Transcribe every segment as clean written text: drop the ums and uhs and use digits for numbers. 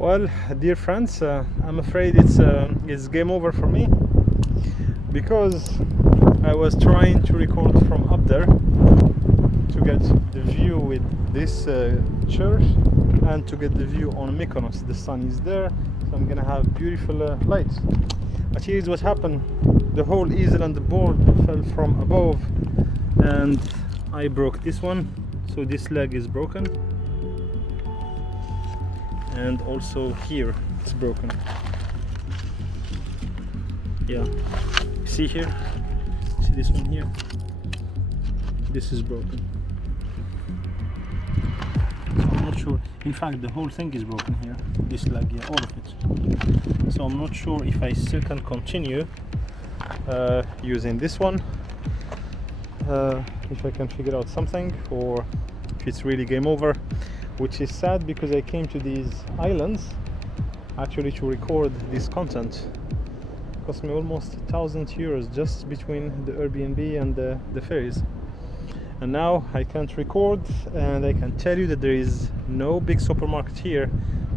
Well, dear friends, I'm afraid it's game over for me, because I was trying to record from up there to get the view with this church and to get the view on Mykonos. The sun is there, so I'm gonna have beautiful lights. But here's what happened: the whole easel and the board fell from above, and I broke this one, so this leg is broken. And also here it's broken. Yeah, see here, see this one here, this is broken. So I'm not sure, in fact the whole thing is broken here, this leg, yeah, all of it. So I'm not sure if I still can continue using this one, if I can figure out something, or if it's really game over. Which is sad, because I came to these islands actually to record this content. It cost me almost €1,000 just between the Airbnb and the ferries. And now I can't record, and I can tell you that there is no big supermarket here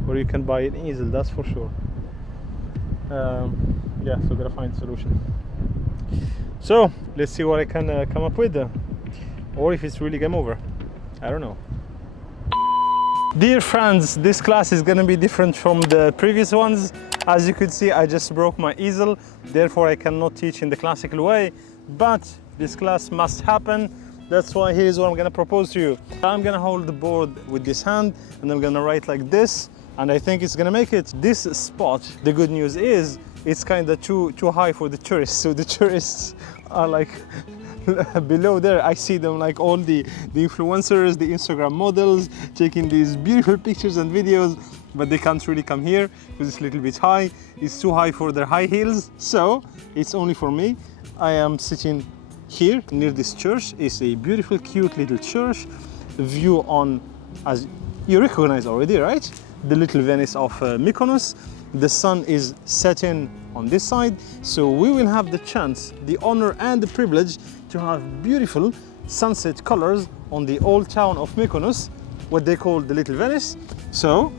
where you can buy an easel, that's for sure. Yeah, so gotta find a solution. So let's see what I can come up with, or if it's really game over. I don't know. Dear friends, this class is going to be different from the previous ones. As you could see, I just broke my easel, therefore I cannot teach in the classical way, but this class must happen. That's why here's what I'm going to propose to you. I'm going to hold the board with this hand, and I'm going to write like this, and I think it's going to make it. This spot, the good news is, it's kind of too high for the tourists, so the tourists are like below there. I see them, like all the influencers, the Instagram models, taking these beautiful pictures and videos, but they can't really come here because it's a little bit high. It's too high for their high heels, so it's only for me. I am sitting here near this church. It's a beautiful, cute little church. View on, as you recognize already, right? The little Venice of Mykonos. The sun is setting on this side, so we will have the chance, the honor and the privilege to have beautiful sunset colors on the old town of Mykonos, what they call the little Venice. So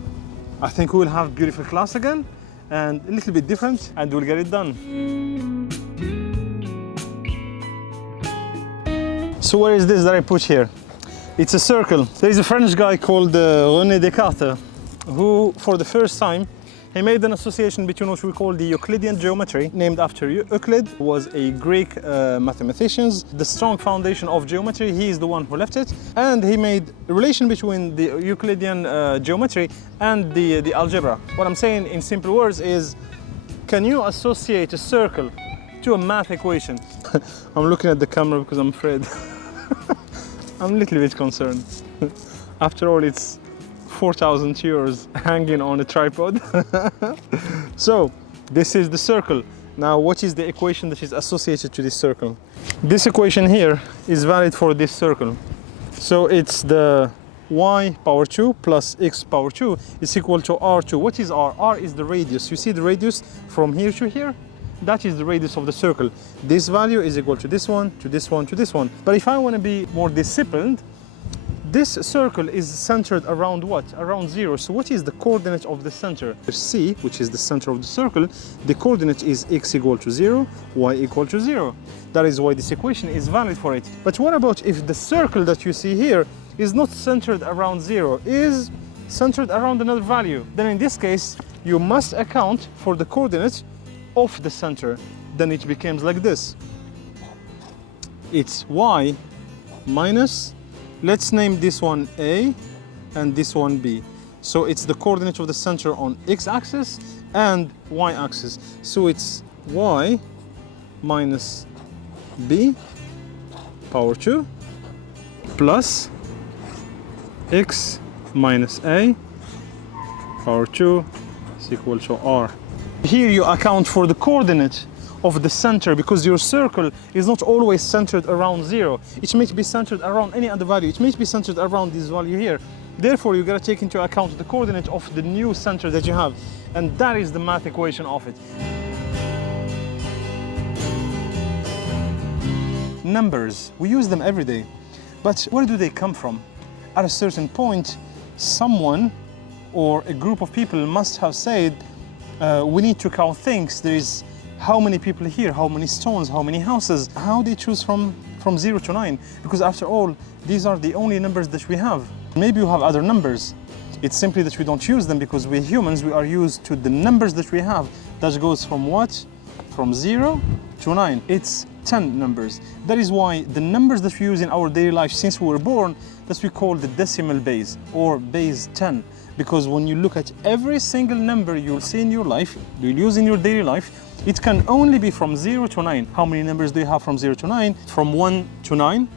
I think we will have beautiful class again, and a little bit different, and we'll get it done. So where is this that I put here? It's a circle. There is a French guy called Euclid Descartes, who for the first time he made an association between what we call the Euclidean geometry, named after Euclid, who was a Greek mathematician. The strong foundation of geometry, he is the one who left it. And he made a relation between the Euclidean geometry and the algebra. What I'm saying in simple words is, can you associate a circle to a math equation? I'm looking at the camera because I'm afraid. I'm a little bit concerned. After all, it's €4,000 hanging on a tripod. So this is the circle. Now what is the equation that is associated to this circle? This equation here is valid for this circle. So it's the y power 2 plus x power 2 is equal to r2. What is r? R is the radius. You see the radius from here to here? That is the radius of the circle. This value is equal to this one, to this one, to this one. But if I want to be more disciplined, this circle is centered around what? Around 0. So what is the coordinate of the center? C, which is the center of the circle, the coordinate is x equal to 0, y equal to 0. That is why this equation is valid for it. But what about if the circle that you see here is not centered around 0, is centered around another value? Then in this case, you must account for the coordinate of the center. Then it becomes like this. It's y minus, let's name this one A and this one B. So it's the coordinate of the center on x-axis and y-axis. So it's y minus B power 2 plus x minus A power 2 is equal to r. Here you account for the coordinate of the center, because your circle is not always centered around 0. It may be centered around any other value. It may be centered around this value here. Therefore, you gotta take into account the coordinate of the new center that you have, and that is the math equation of it. Numbers, we use them every day, but where do they come from? At a certain point, someone or a group of people must have said, we need to count things. There is how many people here, how many stones, how many houses. How they choose from 0 to 9? Because after all, these are the only numbers that we have. Maybe you have other numbers. It's simply that we don't use them because we humans, we are used to the numbers that we have. That goes from what? From 0 to 9. It's 10 numbers. That is why the numbers that we use in our daily life since we were born, that we call the decimal base or base 10. Because when you look at every single number you'll see in your life, you'll use in your daily life, it can only be from 0 to 9. How many numbers do you have from 0 to 9? From 1 to 9,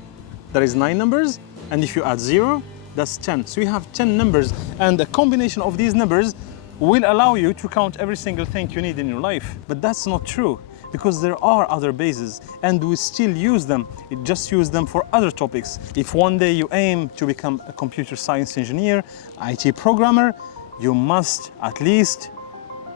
that is 9 numbers. And if you add 0, that's 10. So you have 10 numbers. And a combination of these numbers will allow you to count every single thing you need in your life. But that's not true, because there are other bases and we still use them. You just use them for other topics. If one day you aim to become a computer science engineer, IT programmer, you must at least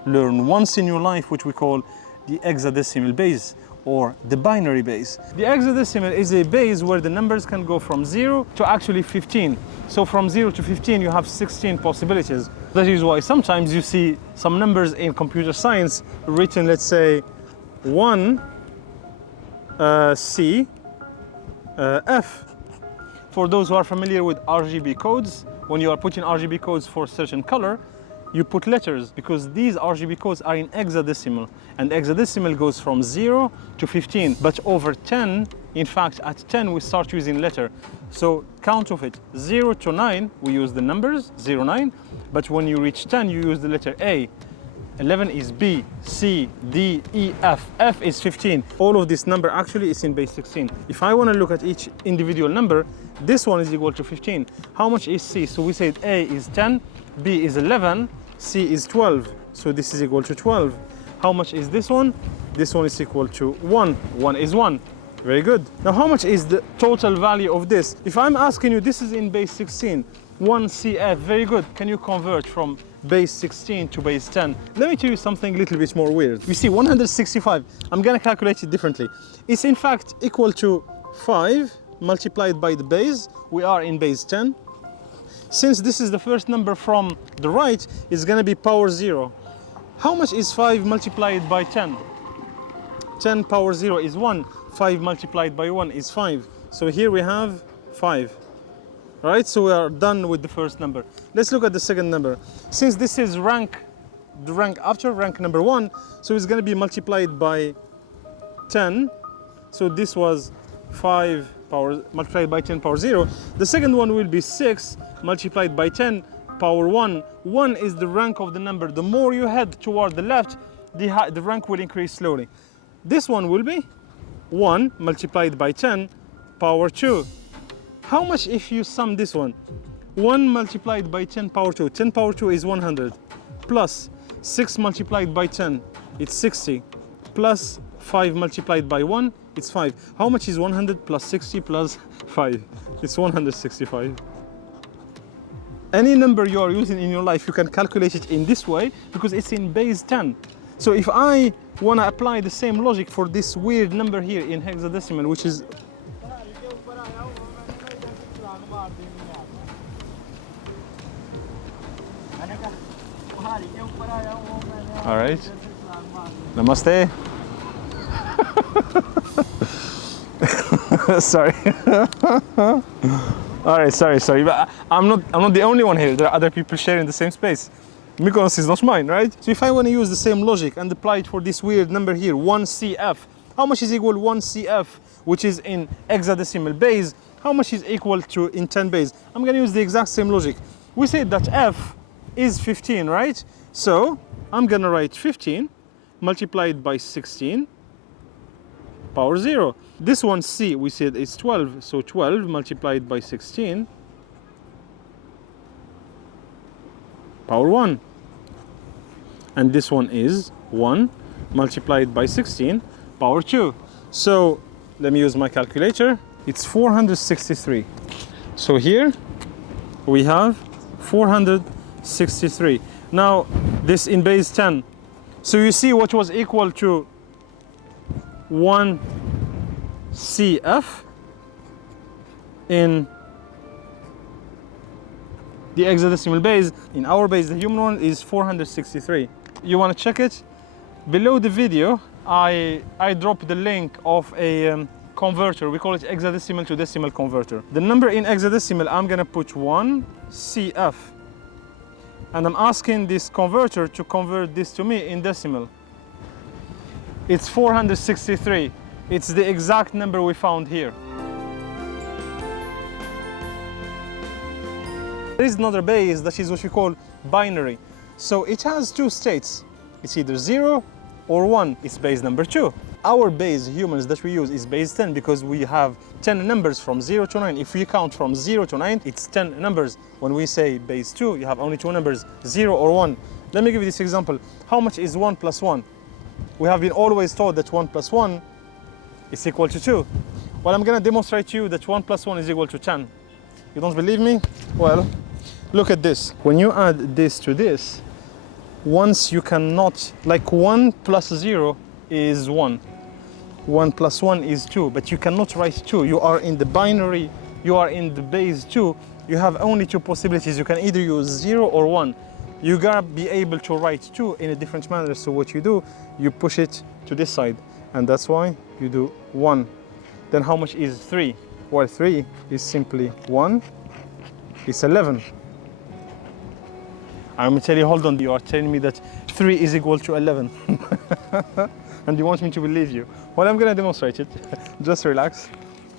learn once in your life what we call the hexadecimal base or the binary base. The hexadecimal is a base where the numbers can go from 0 to actually 15. So from 0 to 15 you have 16 possibilities. That is why sometimes you see some numbers in computer science written, let's say 1 C F. For those who are familiar with RGB codes, when you are putting RGB codes for a certain color, you put letters because these RGB codes are in hexadecimal, and hexadecimal goes from 0 to 15. But over 10, in fact, at 10 we start using letter. So count of it, 0 to 9 we use the numbers 0, 9, but when you reach 10 you use the letter A. 11 is B, C, D, E, F. F is 15. All of this number actually is in base 16. If I want to look at each individual number, this one is equal to 15. How much is C? So we said A is 10, B is 11, C is 12. So this is equal to 12. How much is this one? This one is equal to 1. 1 is 1. Very good. Now how much is the total value of this? If I'm asking you, this is in base 16. 1 CF, very good. Can you convert from base 16 to base 10? Let me tell you something a little bit more weird. You see 165, I'm gonna calculate it differently. It's in fact equal to 5 multiplied by the base. We are in base 10. Since this is the first number from the right, it's gonna be power 0. How much is 5 multiplied by 10? 10 power 0 is 1. 5 multiplied by 1 is 5. So here we have 5. Right, so we are done with the first number. Let's look at the second number. Since this is the rank after rank number 1, so it's going to be multiplied by 10. So this was 5 power multiplied by 10 power 0. The second one will be 6 multiplied by 10 power 1. 1 is the rank of the number. The more you head toward the left, the rank will increase slowly. This one will be 1 multiplied by 10 power 2. How much if you sum this one? 1 multiplied by 10 power 2. 10 power 2 is 100. Plus 6 multiplied by 10, it's 60. Plus 5 multiplied by 1, it's 5. How much is 100 plus 60 plus 5? It's 165. Any number you are using in your life, you can calculate it in this way because it's in base 10. So if I want to apply the same logic for this weird number here in hexadecimal, which is all right. Namaste. Sorry. All right, sorry. But I'm not the only one here. There are other people sharing the same space. Mykonos is not mine, right? So if I want to use the same logic and apply it for this weird number here, 1 CF, how much is equal 1 CF, which is in hexadecimal base? How much is equal to in 10 base? I'm going to use the exact same logic. We said that F is 15, right? So I'm going to write 15 multiplied by 16 power 0. This one C, we said is 12. So 12 multiplied by 16 power 1. And this one is 1 multiplied by 16 power 2. So let me use my calculator. It's 463. So here we have 463. Now this in base 10. So you see what was equal to 1 CF in The hexadecimal base, in our base, the human one, is 463. You want to check it? Below the video, I dropped the link of a converter. We call it hexadecimal to decimal converter. The number in hexadecimal, I'm gonna put 1 CF. And I'm asking this converter to convert this to me in decimal. It's 463. It's the exact number we found here. There is another base that is what we call binary. So it has two states. It's either 0 or 1. It's base number 2. Our base, humans, that we use is base 10 because we have 10 numbers from 0 to 9. If we count from 0 to 9, it's 10 numbers. When we say base 2, you have only 2 numbers, 0 or 1. Let me give you this example. How much is 1 plus 1? We have been always taught that 1 plus 1 is equal to 2. Well, I'm going to demonstrate to you that 1 plus 1 is equal to 10. You don't believe me? Well, look at this. When you add this to this, once you cannot, like 1 plus 0 is 1. 1 plus 1 is 2, but you cannot write 2. You are in the binary, you are in the base 2. You have only two possibilities. You can either use 0 or 1. You gotta be able to write 2 in a different manner. So what you do, you push it to this side, and that's why you do 1. Then how much is 3? Well, 3 is simply 1. It's 11. I'm gonna tell you, hold on, you are telling me that 3 is equal to 11. And you want me to believe you. Well, I'm gonna demonstrate it. Just relax,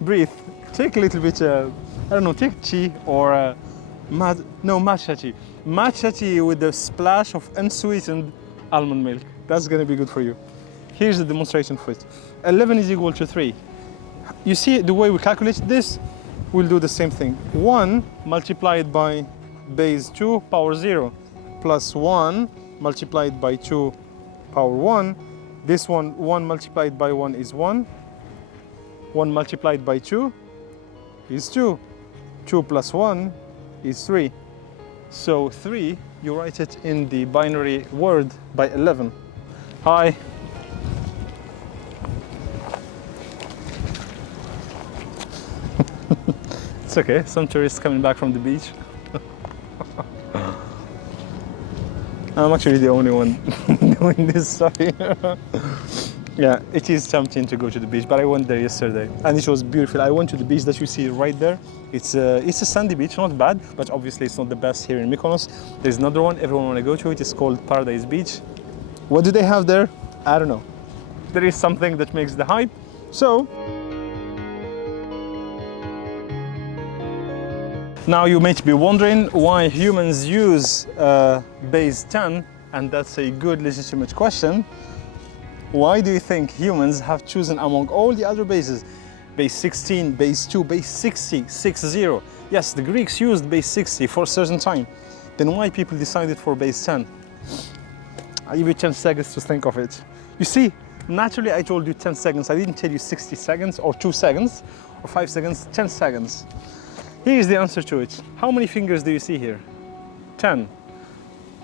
breathe, take a little bit, I don't know, take tea or matcha tea. Matcha tea with a splash of unsweetened almond milk. That's gonna be good for you. Here's the demonstration for it. 11 is equal to 3. You see the way we calculate this? We'll do the same thing. 1 multiplied by base 2 power 0 plus 1 multiplied by 2 power 1. This one, 1 multiplied by 1 is 1. 1 multiplied by 2 is 2. 2 plus 1 is 3. So 3, you write it in the binary word by 11. Hi. It's okay, some tourists coming back from the beach. I'm actually the only one doing this, sorry. Yeah, it is tempting to go to the beach, but I went there yesterday and it was beautiful. I went to the beach that you see right there. It's a sandy beach, not bad, but obviously it's not the best here in Mykonos. There's another one everyone want to go to. It is called Paradise Beach. What do they have there? I don't know. There is something that makes the hype. So, now you might be wondering why humans use base 10, and that's a good legitimate question. Why do you think humans have chosen among all the other bases, base 16, base 2, base 60, 60? Yes, the Greeks used base 60 for a certain time. Then why people decided for base 10? I'll give you 10 seconds to think of it. You see, naturally I told you 10 seconds. I didn't tell you 60 seconds or 2 seconds or 5 seconds, 10 seconds. Here's the answer to it. How many fingers do you see here? 10.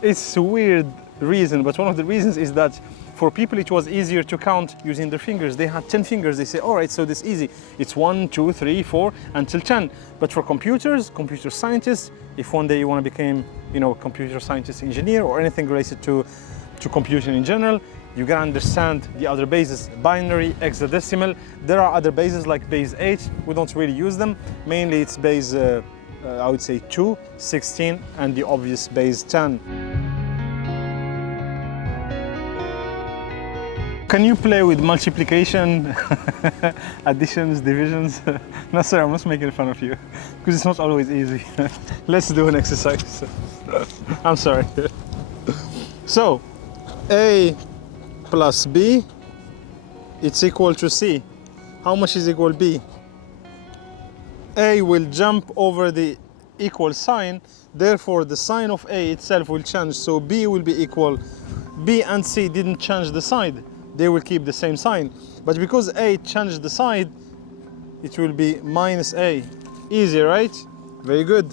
It's a weird reason, but one of the reasons is that for people it was easier to count using their fingers. They had 10 fingers. They say, all right, so this is easy. It's 1, 2, 3, 4 until 10. But for computers, computer scientists, if one day you want to become, computer scientist, engineer, or anything related to computing in general, you gotta understand the other bases, binary, hexadecimal. There are other bases like base 8. We don't really use them. Mainly it's base, I would say 2, 16, and the obvious base 10. Can you play with multiplication, additions, divisions? No, sir, I'm just making fun of you because it's not always easy. Let's do an exercise. I'm sorry. So, A plus B, it's equal to C. How much is equal B? A will jump over the equal sign, therefore the sign of A itself will change, so B will be equal. B and C didn't change the sign, they will keep the same sign. But because A changed the sign, it will be minus A. Easy, right? Very good.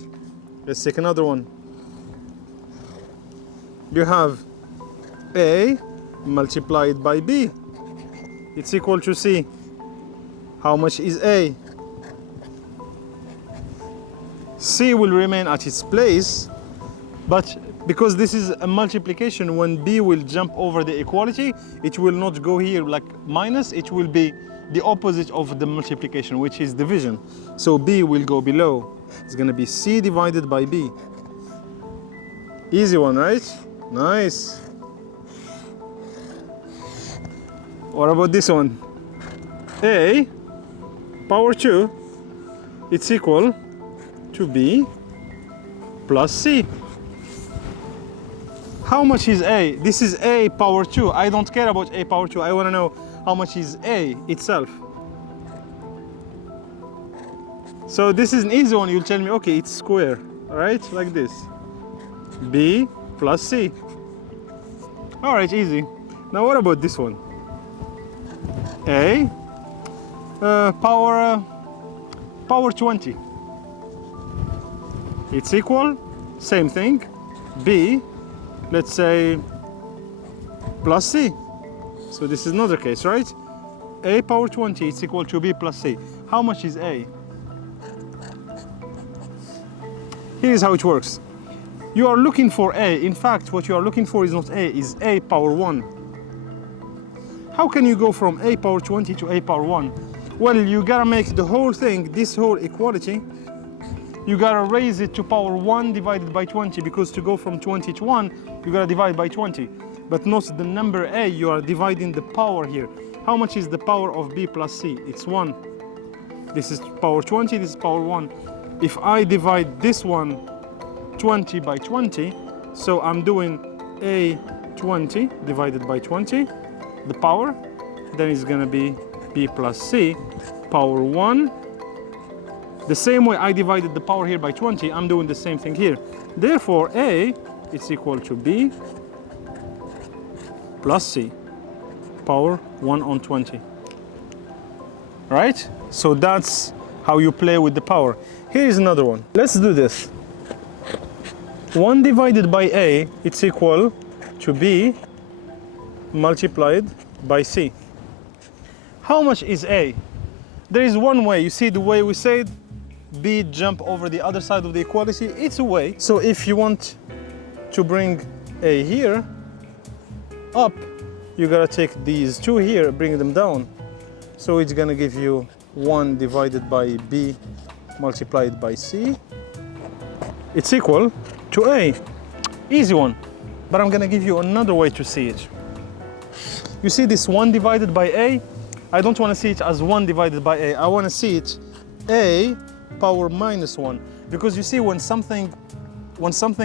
Let's take another one. You have A multiplied by B. It's equal to C. How much is A? C will remain at its place, but because this is a multiplication, when B will jump over the equality, it will not go here like minus, it will be the opposite of the multiplication, which is division. So B will go below. It's gonna be C divided by B. Easy one, right? Nice. What about this one? A power 2, it's equal to B plus C. How much is A? This is A power 2. I don't care about A power 2. I want to know how much is A itself. So this is an easy one. You'll tell me, okay, it's square, all right? Like this. B plus C. All right, easy. Now what about this one? A power 20. It's equal, same thing, B, let's say, plus C. So this is another case, right? A power 20 is equal to B plus C. How much is A? Here's how it works. You are looking for A. In fact, what you are looking for is not A, is A power 1. How can you go from A power 20 to A power 1? Well, you gotta make the whole thing, this whole equality, you gotta raise it to power 1 divided by 20, because to go from 20 to 1, you gotta divide by 20. But not the number A, you are dividing the power here. How much is the power of B plus C? It's 1. This is power 20, this is power 1. If I divide this one 20 by 20, so I'm doing A 20 divided by 20, the power, then it's gonna be B plus C, power 1. The same way I divided the power here by 20, I'm doing the same thing here. Therefore, A is equal to B plus C, power 1 on 20. Right? So that's how you play with the power. Here is another one. Let's do this. 1 divided by A, it's equal to B multiplied by C. How much is A? There is one way. You see the way we said, B jump over the other side of the equality? It's a way. So if you want to bring A here up, you gotta take these two here, bring them down. So it's gonna give you 1 divided by B multiplied by C. It's equal to A. Easy one. But I'm gonna give you another way to see it. You see this 1 divided by A? I don't want to see it as 1 divided by A. I want to see it A power minus 1. Because you see, when something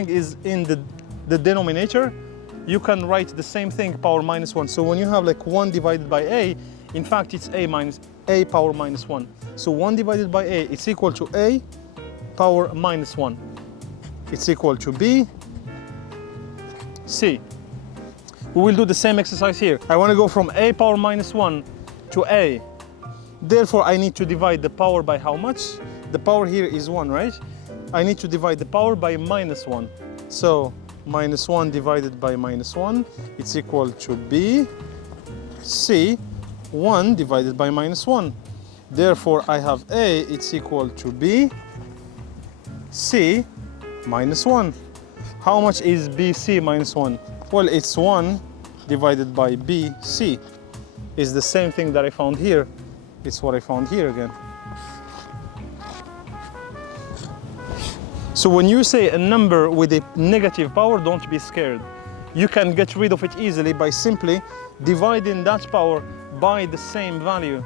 is in the denominator, you can write the same thing, power minus 1. So when you have like 1 divided by A, in fact it's A power minus 1. So 1 divided by A, it's equal to A power minus 1. It's equal to B, C. We will do the same exercise here. I want to go from A power minus 1 to A. Therefore, I need to divide the power by how much? The power here is 1, right? I need to divide the power by minus 1. So minus 1 divided by minus 1, it's equal to B, C, 1 divided by minus 1. Therefore, I have A, it's equal to B, C, minus 1. How much is BC minus 1? Well, it's 1 divided by BC. It's the same thing that I found here. It's what I found here again. So when you say a number with a negative power, don't be scared. You can get rid of it easily by simply dividing that power by the same value.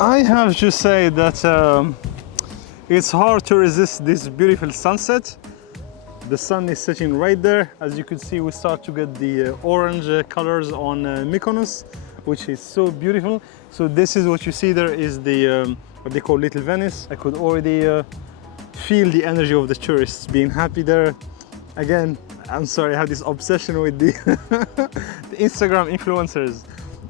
I have to say that it's hard to resist this beautiful sunset. The sun is setting right there. As you can see, we start to get the orange colors on Mykonos, which is so beautiful. So this is what you see there is the what they call Little Venice. I could already feel the energy of the tourists being happy there. Again, I'm sorry, I have this obsession with the, the Instagram influencers.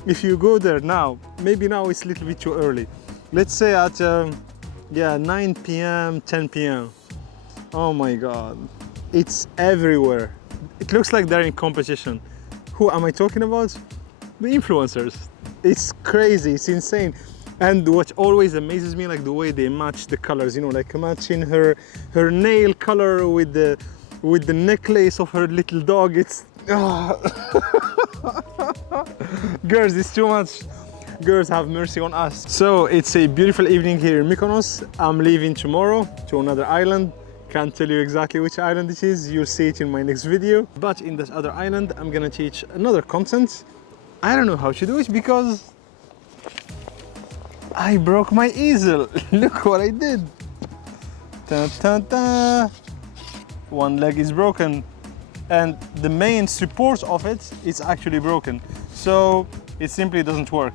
If you go there now, maybe now it's a little bit too early. Let's say at 9 p.m., 10 p.m. Oh my God, it's everywhere. It looks like they're in competition. Who am I talking about? The influencers. It's crazy, it's insane. And what always amazes me, like the way they match the colors, you know, like matching her nail color with the necklace of her little dog. It's girls, it's too much. Girls, have mercy on us. So it's a beautiful evening here in Mykonos. I'm leaving tomorrow to another island. Can't tell you exactly which island it is. You'll see it in my next video. But in this other island, I'm gonna teach another content. I don't know how to do it because I broke my easel. Look what I did. Ta ta ta. One leg is broken, and the main support of it is actually broken. So it simply doesn't work.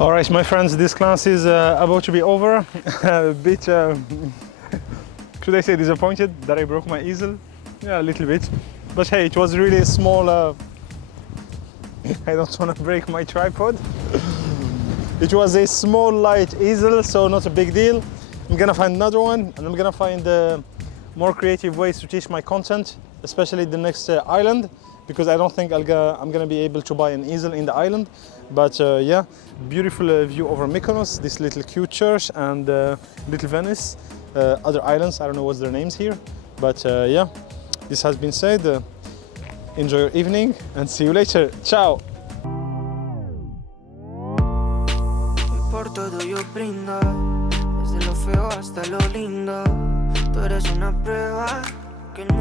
All right, my friends, this class is about to be over. A bit, should I say disappointed that I broke my easel? Yeah, a little bit. But hey, it was really a small, I don't want to break my tripod. It was a small, light easel, so not a big deal. I'm gonna find another one, and I'm gonna find more creative ways to teach my content, especially the next island, because I don't think I'm gonna be able to buy an easel in the island. But yeah, beautiful view over Mykonos, this little cute church, and little Venice, other islands, I don't know what's their names here. But yeah, this has been said. Enjoy your evening and see you later. Ciao! Por todo yo brindo, desde lo feo hasta lo lindo. Tú eres una prueba que